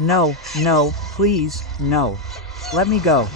No, no, please, no. Let me go.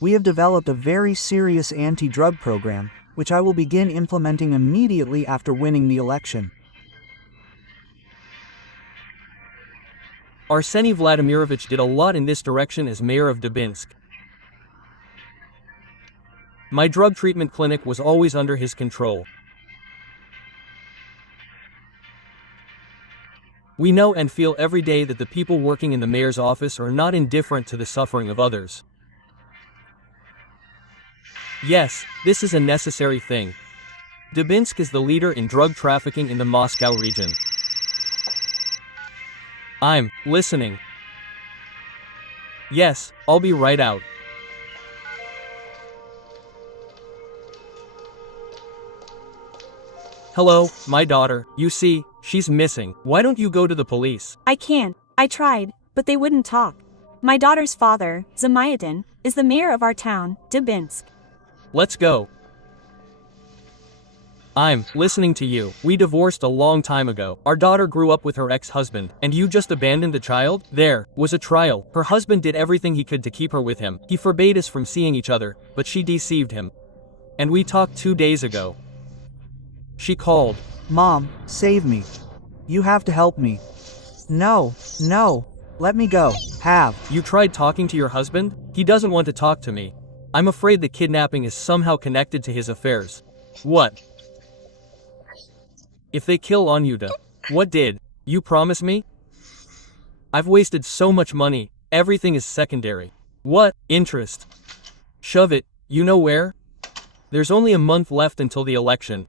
We have developed a very serious anti-drug program, which I will begin implementing immediately after winning the election. Arseny Vladimirovich did a lot in this direction as mayor of Dubinsk. My drug treatment clinic was always under his control. We know and feel every day that the people working in the mayor's office are not indifferent to the suffering of others. Yes, this is a necessary thing. Dubinsk is the leader in drug trafficking in the Moscow region. I'm listening. Yes, I'll be right out. Hello, my daughter. You see, she's missing. Why don't you go to the police? I can't. I tried, but they wouldn't talk. My daughter's father, Zamayatin, is the mayor of our town, Dubinsk. Let's go. I'm listening to you. We divorced a long time ago. Our daughter grew up with her ex-husband, and you just abandoned the child? There was a trial. Her husband did everything he could to keep her with him. He forbade us from seeing each other, but she deceived him. And we talked 2 days ago. She called. Mom, save me. You have to help me. No, no. Let me go. You tried talking to your husband? He doesn't want to talk to me. I'm afraid the kidnapping is somehow connected to his affairs. What? If they kill Anyuta, what did you promise me? I've wasted so much money, everything is secondary. What interest? Shove it, you know where? There's only a month left until the election.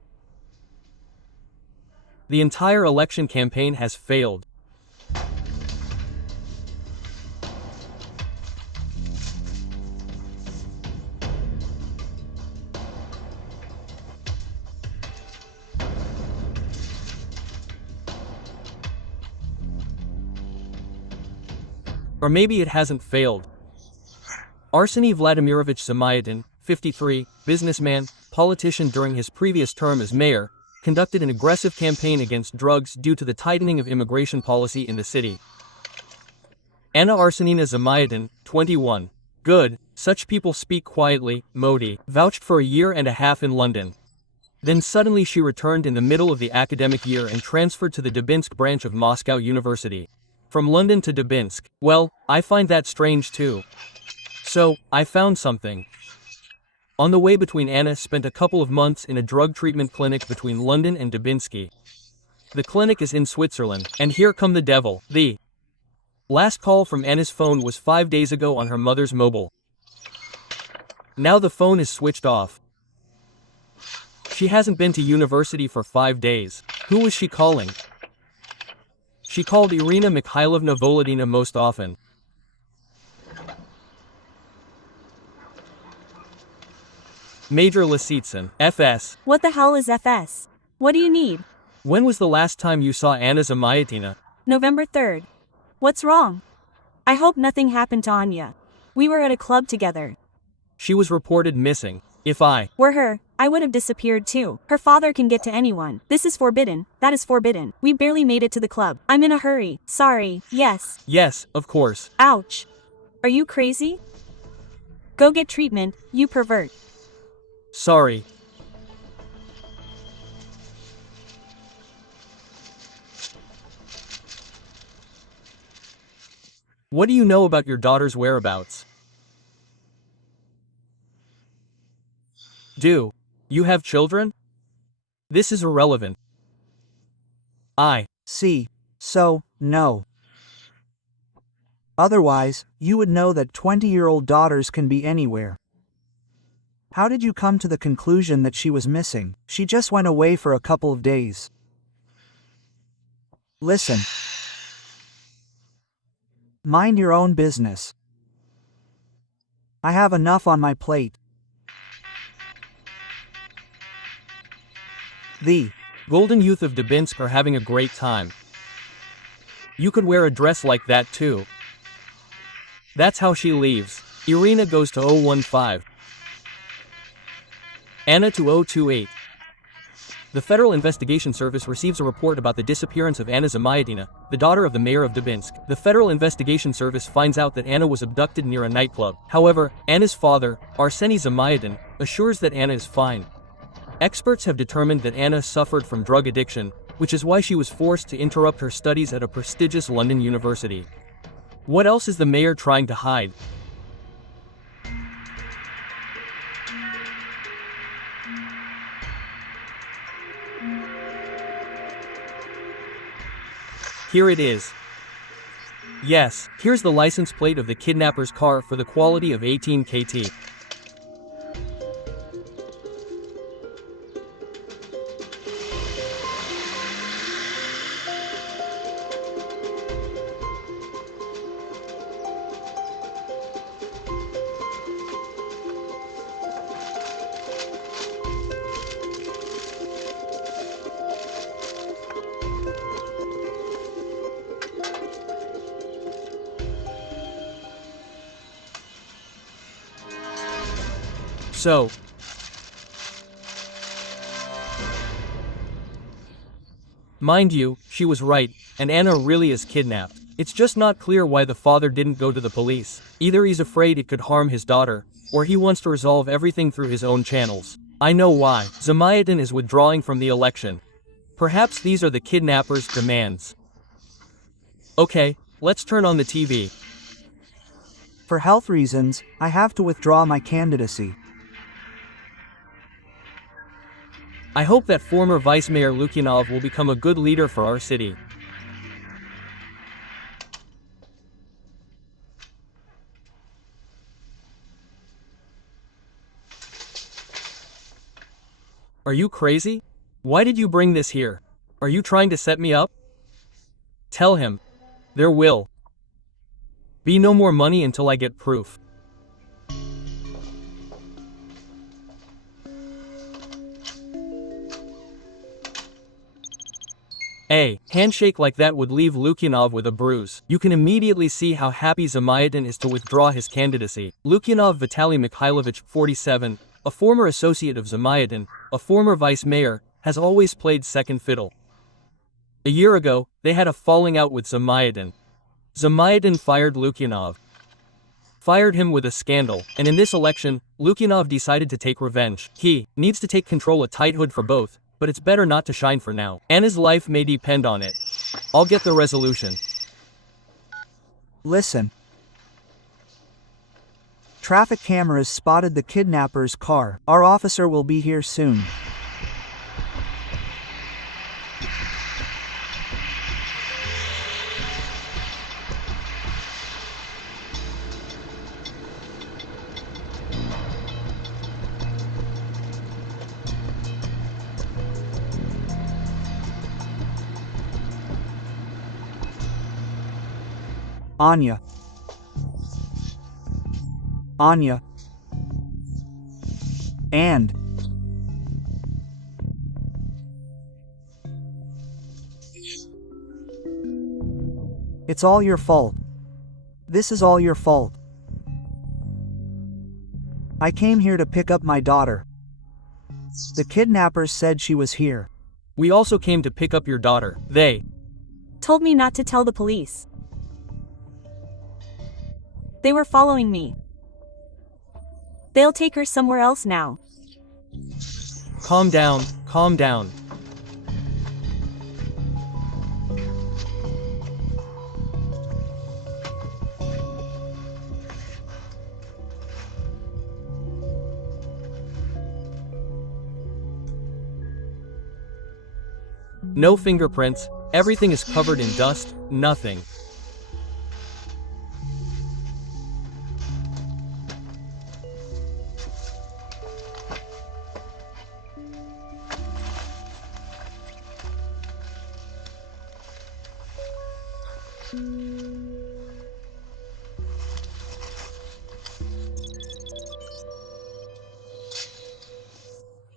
The entire election campaign has failed. Or maybe it hasn't failed. Arseny Vladimirovich Zamayatin, 53, businessman, politician during his previous term as mayor, conducted an aggressive campaign against drugs due to the tightening of immigration policy in the city. Anna Arsenina Zamayatin, 21. Good, such people speak quietly, Modi, vouched for a year and a half in London. Then suddenly she returned in the middle of the academic year and transferred to the Dubinsk branch of Moscow University. From London to Dubinsk, well, I find that strange too. So, I found something. On the way between Anna spent a couple of months in a drug treatment clinic between London and Dubinski. The clinic is in Switzerland, and here come the devil. The last call from Anna's phone was 5 days ago on her mother's mobile. Now the phone is switched off. She hasn't been to university for 5 days. Who was she calling? She called Irina Mikhailovna Volodina most often. Major Lisitsyn, FS. What the hell is FS? What do you need? When was the last time you saw Anna Zamayatina? November 3rd. What's wrong? I hope nothing happened to Anya. We were at a club together. She was reported missing. If I were her, I would have disappeared too. Her father can get to anyone. This is forbidden. That is forbidden. We barely made it to the club. I'm in a hurry. Sorry. Yes. Yes, of course. Ouch. Are you crazy? Go get treatment, you pervert. Sorry. What do you know about your daughter's whereabouts? Do you have children? This is irrelevant. I See. So, no. Otherwise, you would know that 20-year-old daughters can be anywhere. How did you come to the conclusion that she was missing? She just went away for a couple of days. Listen. Mind your own business. I have enough on my plate. The golden youth of Dubinsk are having a great time. You could wear a dress like that too. That's how she leaves. Irina goes to 015. Anna to 028. The Federal Investigation Service receives a report about the disappearance of Anna Zamayadina, the daughter of the mayor of Dubinsk. The Federal Investigation Service finds out that Anna was abducted near a nightclub. However, Anna's father, Arseny Zamayadin, assures that Anna is fine. Experts have determined that Anna suffered from drug addiction, which is why she was forced to interrupt her studies at a prestigious London university. What else is the mayor trying to hide? Here it is. Yes, here's the license plate of the kidnapper's car for the quality of 18 KT. So, mind you, she was right, and Anna really is kidnapped. It's just not clear why the father didn't go to the police. Either he's afraid it could harm his daughter, or he wants to resolve everything through his own channels. I know why. Zamayadin is withdrawing from the election. Perhaps these are the kidnapper's demands. Okay, let's turn on the TV. For health reasons, I have to withdraw my candidacy. I hope that former Vice Mayor Lukyanov will become a good leader for our city. Are you crazy? Why did you bring this here? Are you trying to set me up? Tell him. There will be no more money until I get proof. A handshake like that would leave Lukyanov with a bruise. You can immediately see how happy Zamayadin is to withdraw his candidacy. Lukyanov Vitaly Mikhailovich, 47, a former associate of Zamayadin, a former vice mayor, has always played second fiddle. A year ago, they had a falling out with Zamayadin. Zamayadin fired Lukyanov. Fired him with a scandal, and in this election, Lukyanov decided to take revenge. He needs to take control, a tight hood for both, but it's better not to shine for now. Anna's life may depend on it. I'll get the resolution. Listen. Traffic cameras spotted the kidnapper's car. Our officer will be here soon. Anya. Anya. And. It's all your fault. This is all your fault. I came here to pick up my daughter. The kidnappers said she was here. We also came to pick up your daughter. They told me not to tell the police. They were following me. They'll take her somewhere else now. Calm down, calm down. No fingerprints, everything is covered in dust, nothing.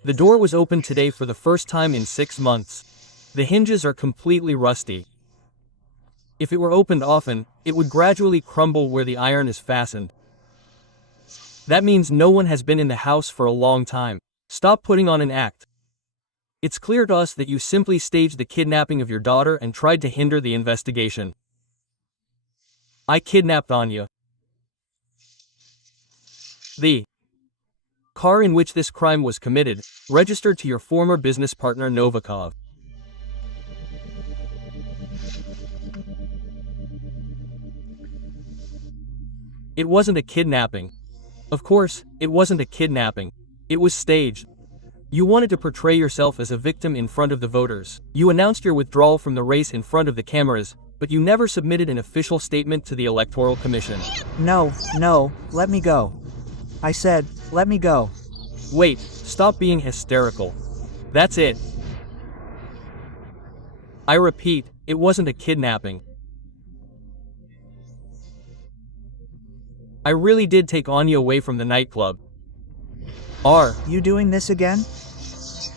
The door was opened today for the first time in 6 months. The hinges are completely rusty. If it were opened often, it would gradually crumble where the iron is fastened. That means no one has been in the house for a long time. Stop putting on an act. It's clear to us that you simply staged the kidnapping of your daughter and tried to hinder the investigation. I kidnapped Anya. The car in which this crime was committed, registered to your former business partner Novikov. It wasn't a kidnapping. Of course, it wasn't a kidnapping. It was staged. You wanted to portray yourself as a victim in front of the voters. You announced your withdrawal from the race in front of the cameras, but you never submitted an official statement to the Electoral Commission. No, let me go. I said, let me go. Wait, stop being hysterical. That's it. I repeat, it wasn't a kidnapping. I really did take Anya away from the nightclub. Are you doing this again?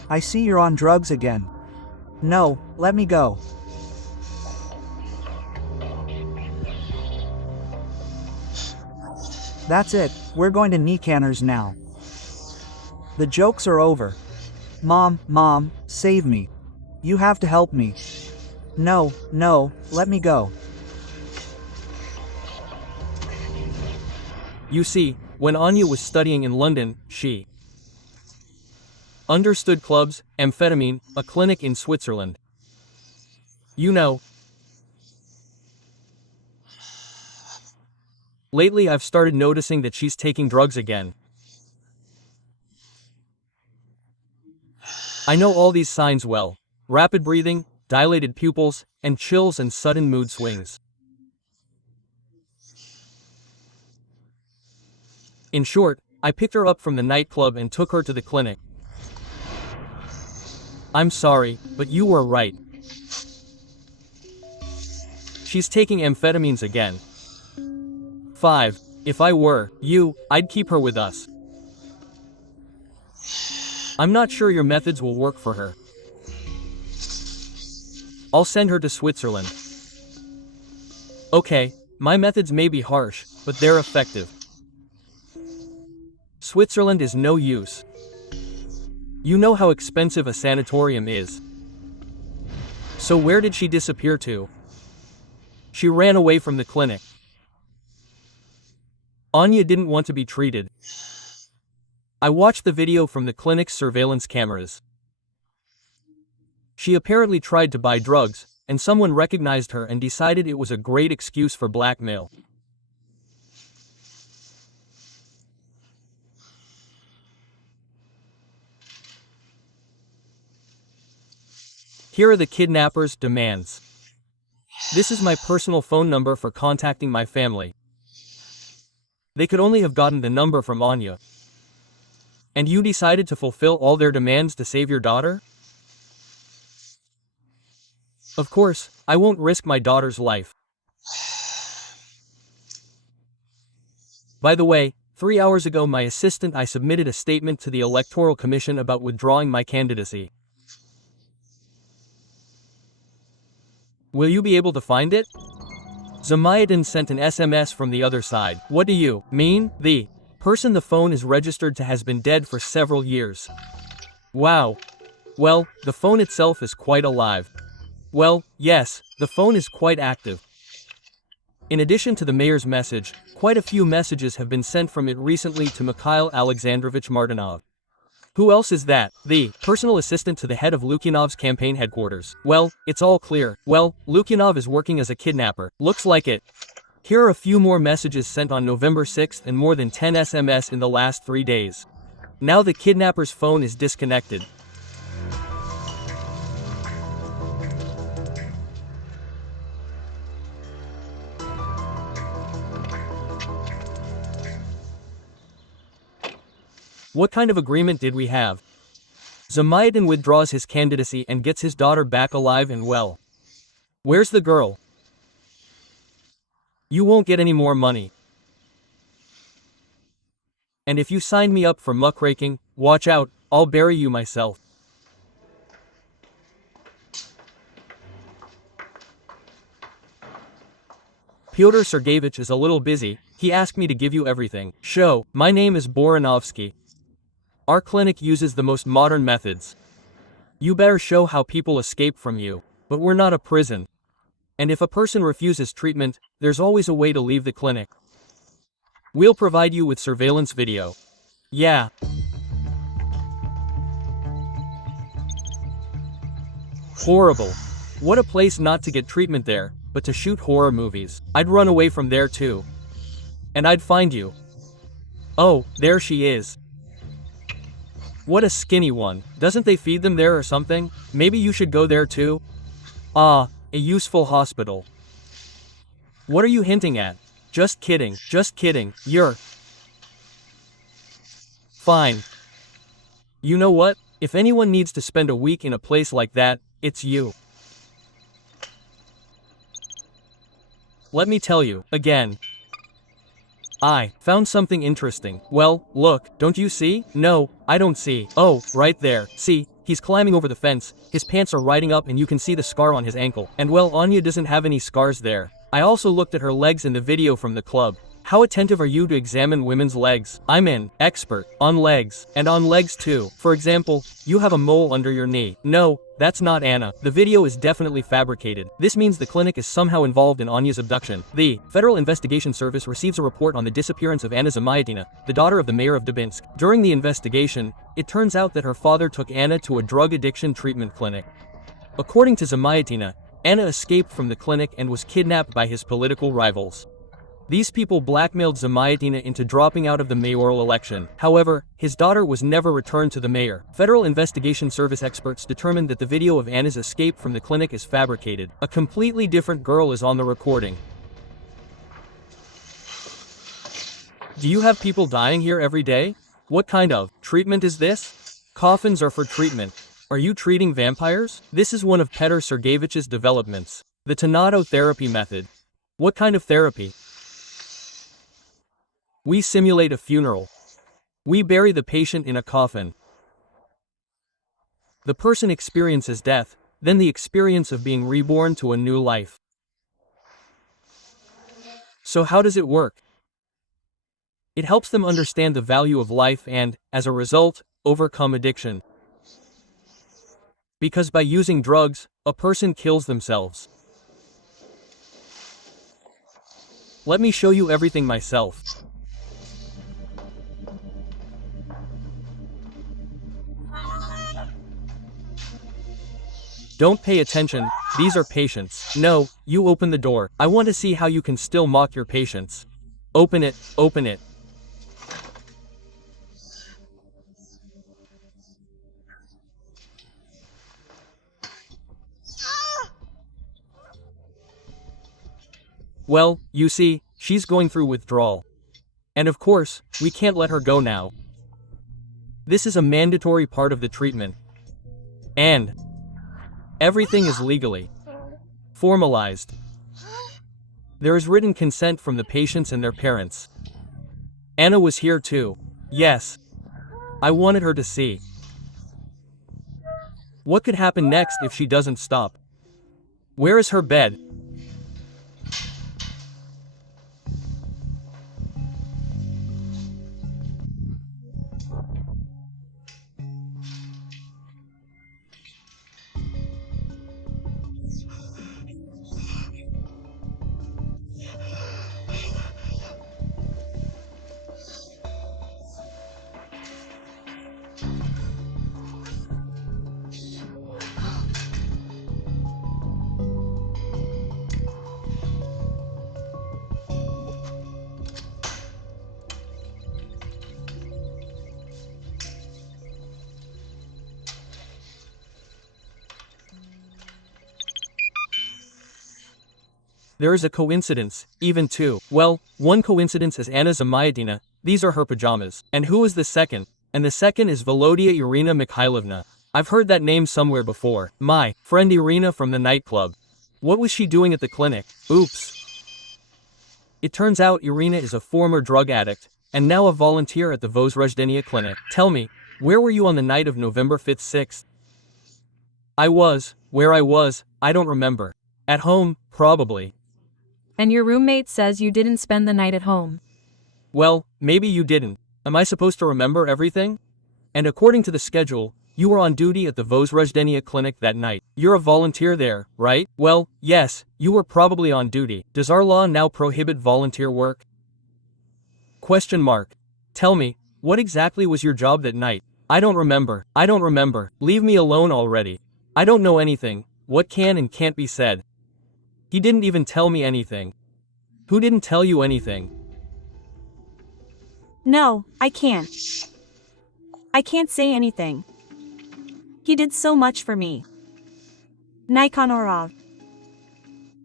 I see you're on drugs again. No, let me go. That's it, we're going to Nicanors now. The jokes are over. Mom, save me. You have to help me. No, let me go. You see, when Anya was studying in London, she understood clubs, amphetamine, a clinic in Switzerland. You know. Lately I've started noticing that she's taking drugs again. I know all these signs well. Rapid breathing, dilated pupils, and chills and sudden mood swings. In short, I picked her up from the nightclub and took her to the clinic. I'm sorry, but you were right. She's taking amphetamines again. 5. If I were you, I'd keep her with us. I'm not sure your methods will work for her. I'll send her to Switzerland. Okay, my methods may be harsh, but they're effective. Switzerland is no use. You know how expensive a sanatorium is. So where did she disappear to? She ran away from the clinic. Anya didn't want to be treated. I watched the video from the clinic's surveillance cameras. She apparently tried to buy drugs, and someone recognized her and decided it was a great excuse for blackmail. Here are the kidnappers' demands. This is my personal phone number for contacting my family. They could only have gotten the number from Anya. And you decided to fulfill all their demands to save your daughter? Of course, I won't risk my daughter's life. By the way, 3 hours ago I submitted a statement to the Electoral Commission about withdrawing my candidacy. Will you be able to find it? Zamayatin sent an SMS from the other side. What do you mean? The person the phone is registered to has been dead for several years. Wow. Well, the phone itself is quite alive. Well, yes, the phone is quite active. In addition to the mayor's message, quite a few messages have been sent from it recently to Mikhail Alexandrovich Martinov. Who else is that? The personal assistant to the head of Lukyanov's campaign headquarters. Well, it's all clear. Well, Lukyanov is working as a kidnapper. Looks like it. Here are a few more messages sent on November 6th and more than 10 SMS in the last 3 days. Now the kidnapper's phone is disconnected. What kind of agreement did we have? Zamiatin withdraws his candidacy and gets his daughter back alive and well. Where's the girl? You won't get any more money. And if you sign me up for muckraking, watch out, I'll bury you myself. Pyotr Sergeyevich is a little busy, he asked me to give you everything. Show, my name is Borinovsky. Our clinic uses the most modern methods. You better show how people escape from you, but we're not a prison. And if a person refuses treatment, there's always a way to leave the clinic. We'll provide you with surveillance video. Yeah. Horrible. What a place not to get treatment there, but to shoot horror movies. I'd run away from there too. And I'd find you. Oh, there she is. What a skinny one. Doesn't they feed them there or something? Maybe you should go there too? Ah, a useful hospital. What are you hinting at? Just kidding, you're... Fine. You know what? If anyone needs to spend a week in a place like that, it's you. Let me tell you, again. I found something interesting. Well, look, don't you see? No, I don't see. Oh, right there. See, he's climbing over the fence, his pants are riding up and you can see the scar on his ankle. And well, Anya doesn't have any scars there. I also looked at her legs in the video from the club. How attentive are you to examine women's legs? I'm an expert on legs, and on legs too. For example, you have a mole under your knee. No, that's not Anna. The video is definitely fabricated. This means the clinic is somehow involved in Anya's abduction. The Federal Investigation Service receives a report on the disappearance of Anna Zamiatina, the daughter of the mayor of Dubinsk. During the investigation, it turns out that her father took Anna to a drug addiction treatment clinic. According to Zamiatina, Anna escaped from the clinic and was kidnapped by his political rivals. These people blackmailed Zamiatina into dropping out of the mayoral election. However, his daughter was never returned to the mayor. Federal Investigation Service experts determined that the video of Anna's escape from the clinic is fabricated. A completely different girl is on the recording. Do you have people dying here every day? What kind of treatment is this? Coffins are for treatment. Are you treating vampires? This is one of Pyotr Sergeyevich's developments. The Tornado therapy method. What kind of therapy? We simulate a funeral. We bury the patient in a coffin. The person experiences death, then the experience of being reborn to a new life. So how does it work? It helps them understand the value of life and, as a result, overcome addiction. Because by using drugs, a person kills themselves. Let me show you everything myself. Don't pay attention, these are patients. No, you open the door. I want to see how you can still mock your patients. Open it, open it. Well, you see, she's going through withdrawal. And of course, we can't let her go now. This is a mandatory part of the treatment. And everything is legally formalized. There is written consent from the patients and their parents. Anna was here too. Yes. I wanted her to see. What could happen next if she doesn't stop? Where is her bed? There is a coincidence, even two. Well, one coincidence is Anna Zamiatina, these are her pajamas. And who is the second? and the second is Volodya Irina Mikhailovna. I've heard that name somewhere before. My friend Irina from the nightclub. What was she doing at the clinic? Oops. It turns out Irina is a former drug addict, and now a volunteer at the Возрождение clinic. Tell me, where were you on the night of November 5th, 6th? Where I was, I don't remember. At home, probably. And your roommate says you didn't spend the night at home. Well, maybe you didn't. Am I supposed to remember everything? And according to the schedule, you were on duty at the Возрождение clinic that night. You're a volunteer there, right? Well, yes, you were probably on duty. Does our law now prohibit volunteer work? Question mark. Tell me, what exactly was your job that night? I don't remember. Leave me alone already. I don't know anything. What can and can't be said? He didn't even tell me anything. Who didn't tell you anything? No, I can't. I can't say anything. He did so much for me. Nikonarov.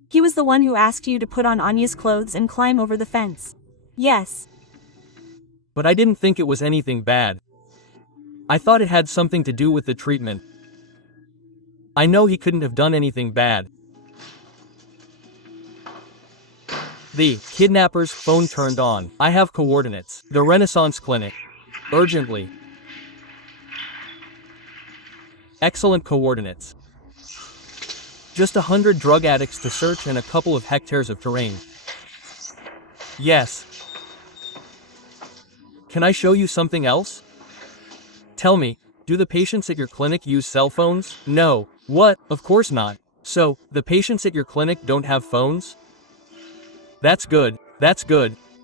He was the one who asked you to put on Anya's clothes and climb over the fence. Yes. But I didn't think it was anything bad. I thought it had something to do with the treatment. I know he couldn't have done anything bad. The kidnapper's phone turned on. I have coordinates. The Renaissance Clinic. Urgently. Excellent coordinates. Just 100 drug addicts to search and a couple of hectares of terrain. Yes. Can I show you something else? Tell me, do the patients at your clinic use cell phones? No. What? Of course not. So, the patients at your clinic don't have phones? That's good.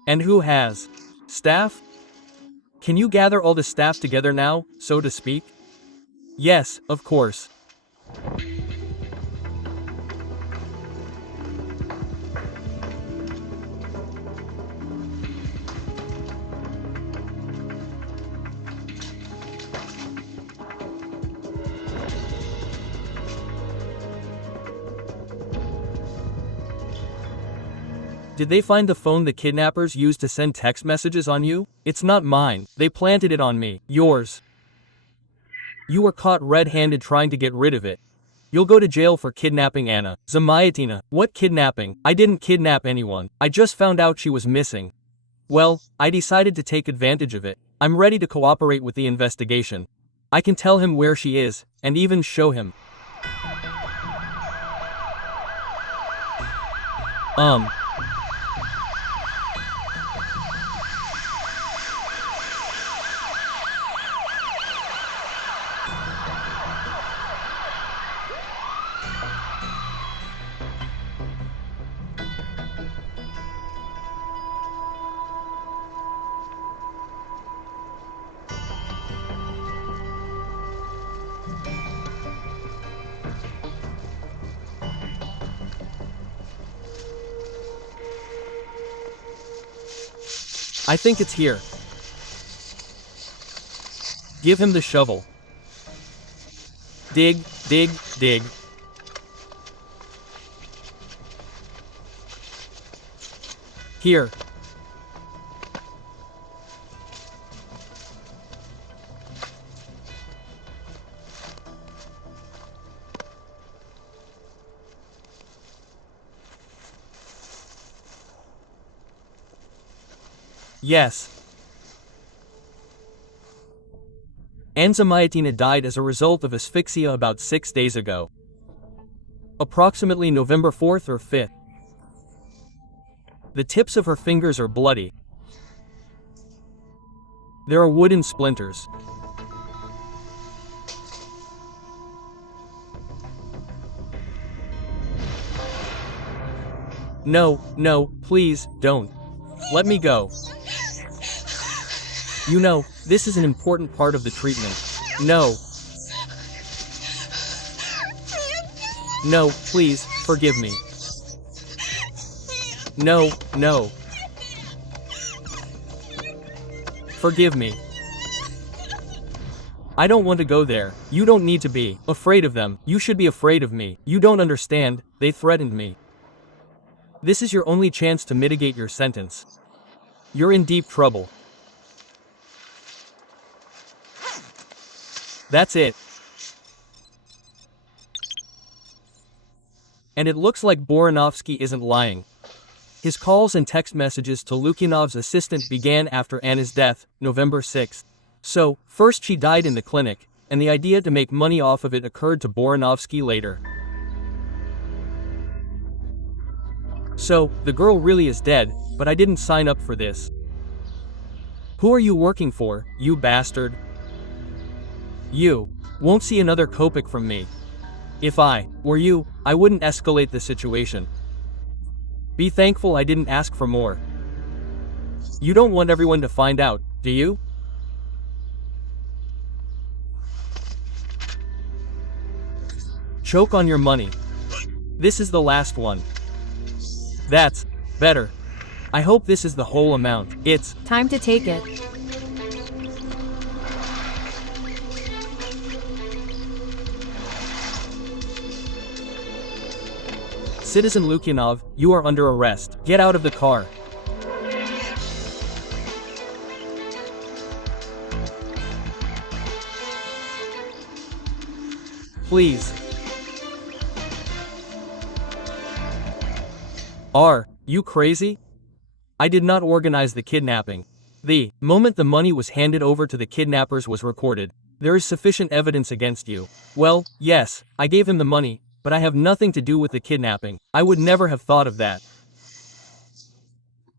And who has? Staff? Can you gather all the staff together now, so to speak? Yes, of course. Did they find the phone the kidnappers used to send text messages on you? It's not mine. They planted it on me. Yours. You were caught red-handed trying to get rid of it. You'll go to jail for kidnapping Anna Zamayatina. What kidnapping? I didn't kidnap anyone. I just found out she was missing. Well, I decided to take advantage of it. I'm ready to cooperate with the investigation. I can tell him where she is, and even show him. I think it's here. Give him the shovel. Dig, dig, dig. Here. Yes. Anza Mayatina died as a result of asphyxia about 6 days ago. Approximately November 4th or 5th. The tips of her fingers are bloody. There are wooden splinters. No, no, please, don't. Let me go. You know, this is an important part of the treatment. No. No, please, forgive me. No, no. Forgive me. I don't want to go there. You don't need to be afraid of them. You should be afraid of me. You don't understand. They threatened me. This is your only chance to mitigate your sentence. You're in deep trouble. That's it. And it looks like Boranovsky isn't lying. His calls and text messages to Lukyanov's assistant began after Anna's death, November 6th. So, first she died in the clinic, and the idea to make money off of it occurred to Boranovsky later. So, the girl really is dead, but I didn't sign up for this. Who are you working for, you bastard? You won't see another kopeck from me. If I were you, I wouldn't escalate the situation. Be thankful I didn't ask for more. You don't want everyone to find out, do you? Choke on your money. This is the last one. That's better. I hope this is the whole amount. It's Time to take it. Citizen Lukyanov, you are under arrest. Get out of the car. Please. Are you crazy? I did not organize the kidnapping. The moment the money was handed over to the kidnappers was recorded. There is sufficient evidence against you. Well, yes, I gave him the money, but I have nothing to do with the kidnapping. I would never have thought of that.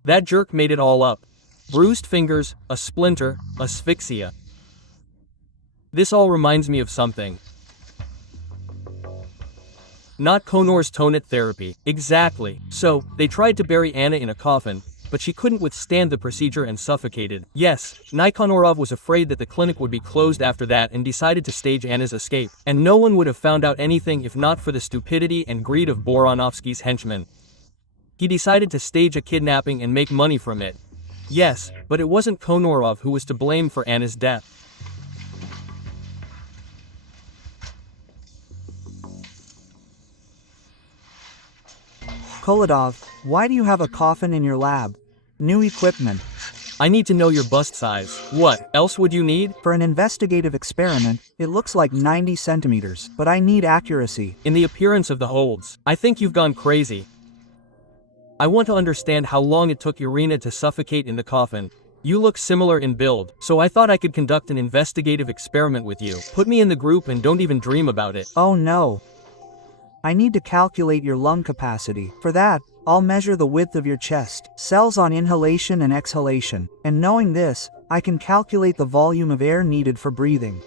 That jerk made it all up. Bruised fingers, a splinter, asphyxia. This all reminds me of something. Not Konor's tonit therapy. Exactly. So, they tried to bury Anna in a coffin, but she couldn't withstand the procedure and suffocated. Yes, Nikonorov was afraid that the clinic would be closed after that and decided to stage Anna's escape. And no one would have found out anything if not for the stupidity and greed of Boranovsky's henchmen. He decided to stage a kidnapping and make money from it. Yes, but it wasn't Konorov who was to blame for Anna's death. Koledov, why do you have a coffin in your lab? New equipment. I need to know your bust size. What else would you need? For an investigative experiment, it looks like 90 centimeters, but I need accuracy. In the appearance of the holds. I think you've gone crazy. I want to understand how long it took Irina to suffocate in the coffin. You look similar in build, so I thought I could conduct an investigative experiment with you. Put me in the group and don't even dream about it. Oh no. I need to calculate your lung capacity. For that, I'll measure the width of your chest, cells on inhalation and exhalation, and knowing this, I can calculate the volume of air needed for breathing.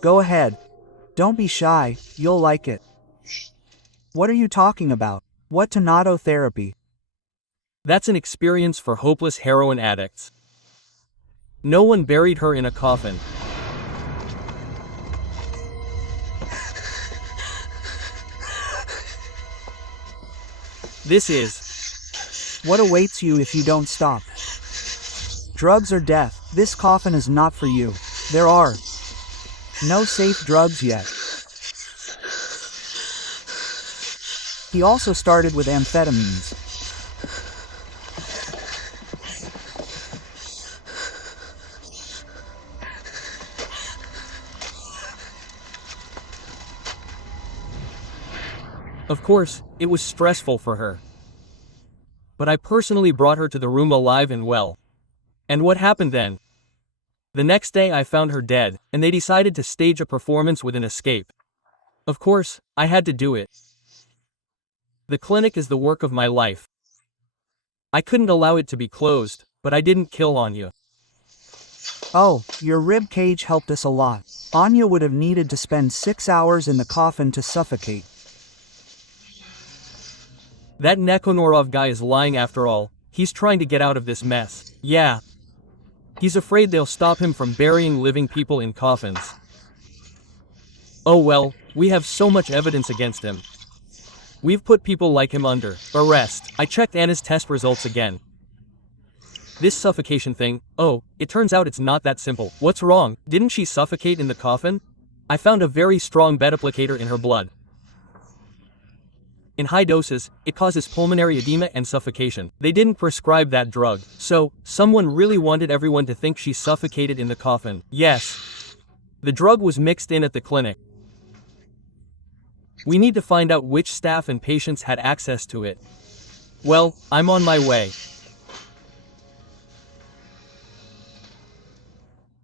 Go ahead. Don't be shy, you'll like it. What are you talking about? What tonatotherapy? That's an experience for hopeless heroin addicts. No one buried her in a coffin. This is what awaits you if you don't stop. Drugs or death. This coffin is not for you. There are no safe drugs yet. He also started with amphetamines. Of course, it was stressful for her. But I personally brought her to the room alive and well. And what happened then? The next day I found her dead, and they decided to stage a performance with an escape. Of course, I had to do it. The clinic is the work of my life. I couldn't allow it to be closed, but I didn't kill Anya. Oh, your rib cage helped us a lot. Anya would have needed to spend 6 hours in the coffin to suffocate. That Nekonorov guy is lying after all. He's trying to get out of this mess. Yeah. He's afraid they'll stop him from burying living people in coffins. Oh well, we have so much evidence against him. We've put people like him under arrest. I checked Anna's test results again. This suffocation thing, oh, it turns out it's not that simple. What's wrong? Didn't she suffocate in the coffin? I found a very strong beta-placator in her blood. In high doses, it causes pulmonary edema and suffocation. They didn't prescribe that drug, so someone really wanted everyone to think she suffocated in the coffin. Yes. The drug was mixed in at the clinic. We need to find out which staff and patients had access to it. Well, I'm on my way.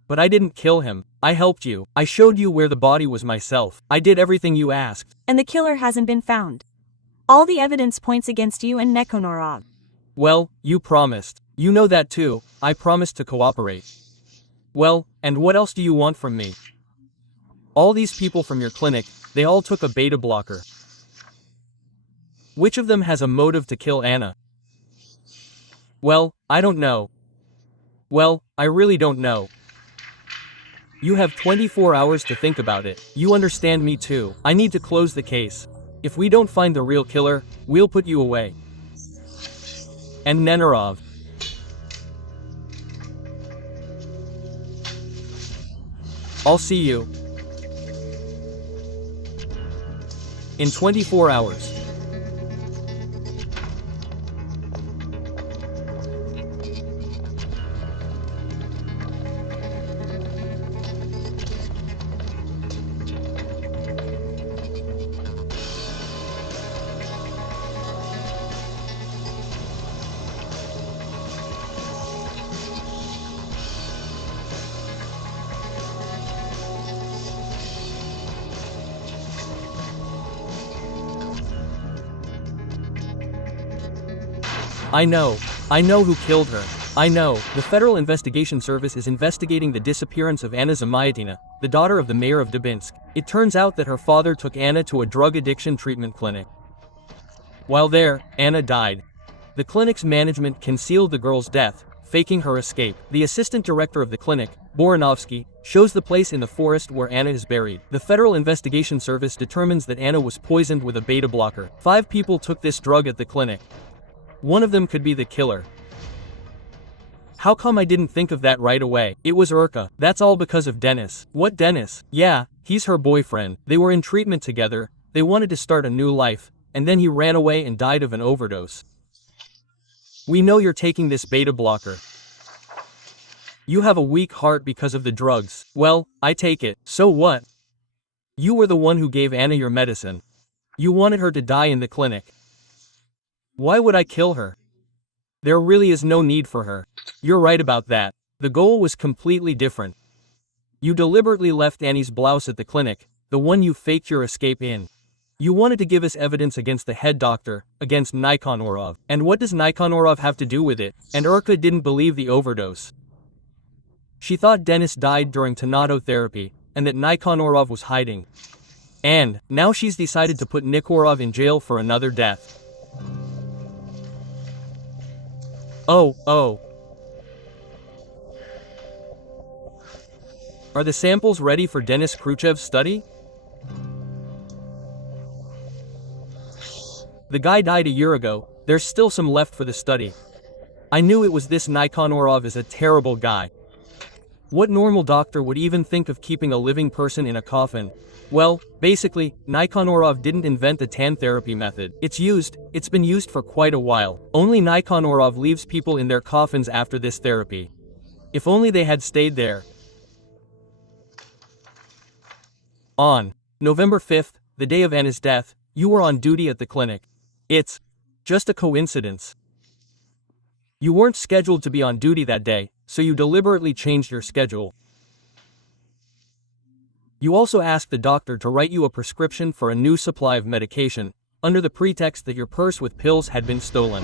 But I didn't kill him. I helped you. I showed you where the body was myself. I did everything you asked. And the killer hasn't been found. All the evidence points against you and Nekonorov. Well, you promised. You know that too. I promised to cooperate. Well, and what else do you want from me? All these people from your clinic, they all took a beta blocker. Which of them has a motive to kill Anna? Well, I don't know. Well, I really don't know. You have 24 hours to think about it. You understand me too. I need to close the case. If we don't find the real killer, we'll put you away. And Nenorov. I'll see you in 24 hours. I know who killed her. I know. The Federal Investigation Service is investigating the disappearance of Anna Zamyatina, the daughter of the mayor of Dubinsk. It turns out that her father took Anna to a drug addiction treatment clinic. While there, Anna died. The clinic's management concealed the girl's death, faking her escape. The assistant director of the clinic, Borinovsky, shows the place in the forest where Anna is buried. The Federal Investigation Service determines that Anna was poisoned with a beta blocker. 5 people took this drug at the clinic. One of them could be the killer. How come I didn't think of that right away? It was Urka. That's all because of Dennis. What Dennis? Yeah, he's her boyfriend. They were in treatment together, they wanted to start a new life, and then he ran away and died of an overdose. We know you're taking this beta blocker. You have a weak heart because of the drugs. Well, I take it. So what? You were the one who gave Anna your medicine. You wanted her to die in the clinic. Why would I kill her? There really is no need for her. You're right about that. The goal was completely different. You deliberately left Annie's blouse at the clinic, the one you faked your escape in. You wanted to give us evidence against the head doctor, against Nikonorov. And what does Nikonorov have to do with it? And Urka didn't believe the overdose. She thought Dennis died during tonatotherapy, and that Nikonorov was hiding. And now she's decided to put Nikorov in jail for another death. Oh. Are the samples ready for Denis Khrushchev's study? The guy died a year ago, there's still some left for the study. I knew it was this Nikonorov is a terrible guy. What normal doctor would even think of keeping a living person in a coffin? Well, basically, Nikonorov didn't invent the TAN therapy method. It's been used for quite a while. Only Nikonorov leaves people in their coffins after this therapy. If only they had stayed there. On November 5th, the day of Anna's death, you were on duty at the clinic. It's just a coincidence. You weren't scheduled to be on duty that day, so you deliberately changed your schedule. You also asked the doctor to write you a prescription for a new supply of medication, under the pretext that your purse with pills had been stolen.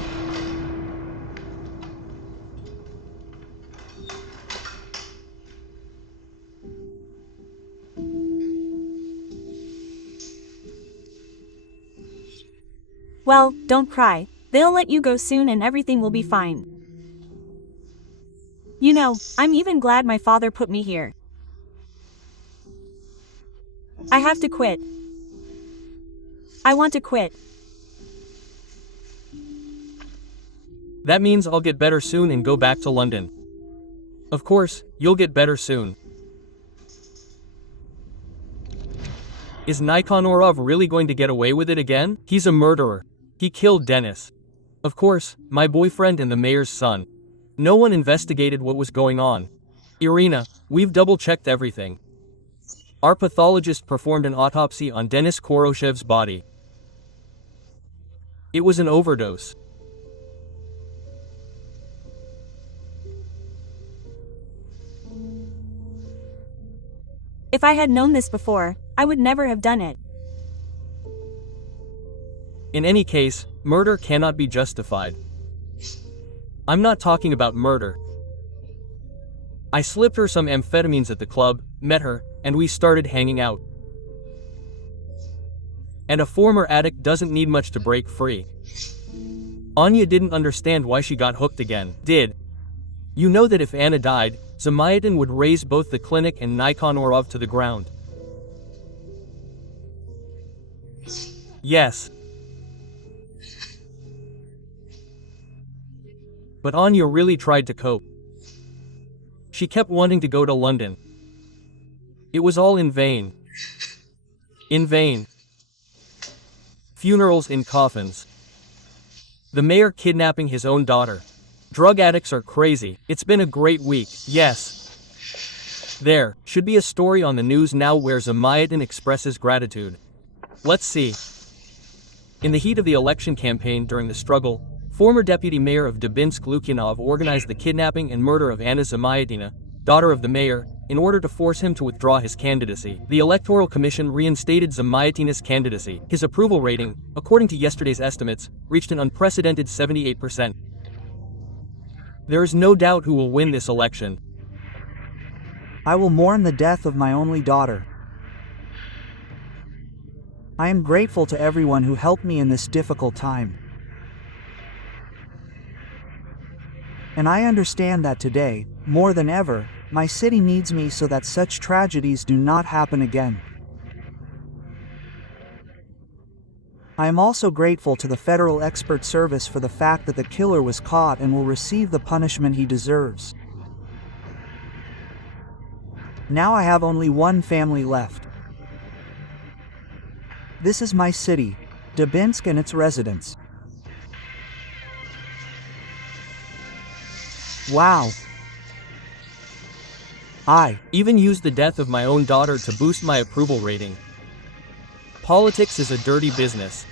Well, don't cry. They'll let you go soon and everything will be fine. You know, I'm even glad my father put me here. I have to quit. I want to quit. That means I'll get better soon and go back to London. Of course, you'll get better soon. Is Nikonorov really going to get away with it again? He's a murderer. He killed Dennis. Of course, my boyfriend and the mayor's son. No one investigated what was going on. Irina, we've double-checked everything. Our pathologist performed an autopsy on Denis Koroshev's body. It was an overdose. If I had known this before, I would never have done it. In any case, murder cannot be justified. I'm not talking about murder. I slipped her some amphetamines at the club, met her, and we started hanging out. And a former addict doesn't need much to break free. Anya didn't understand why she got hooked again, did? You know that if Anna died, Zamayatin would raise both the clinic and Nikonarov to the ground. Yes. But Anya really tried to cope. She kept wanting to go to London. It was all in vain. In vain. Funerals in coffins. The mayor kidnapping his own daughter. Drug addicts are crazy. It's been a great week, yes. There should be a story on the news now where Zamayatin expresses gratitude. Let's see. In the heat of the election campaign during the struggle, former deputy mayor of Dubinsk Lukyanov organized the kidnapping and murder of Anna Zamayatina, daughter of the mayor, in order to force him to withdraw his candidacy. The Electoral Commission reinstated Zamayatina's candidacy. His approval rating, according to yesterday's estimates, reached an unprecedented 78%. There is no doubt who will win this election. I will mourn the death of my only daughter. I am grateful to everyone who helped me in this difficult time. And I understand that today, more than ever, my city needs me so that such tragedies do not happen again. I am also grateful to the Federal Expert Service for the fact that the killer was caught and will receive the punishment he deserves. Now I have only one family left. This is my city, Dubinsk, and its residents. Wow. I even used the death of my own daughter to boost my approval rating. Politics is a dirty business.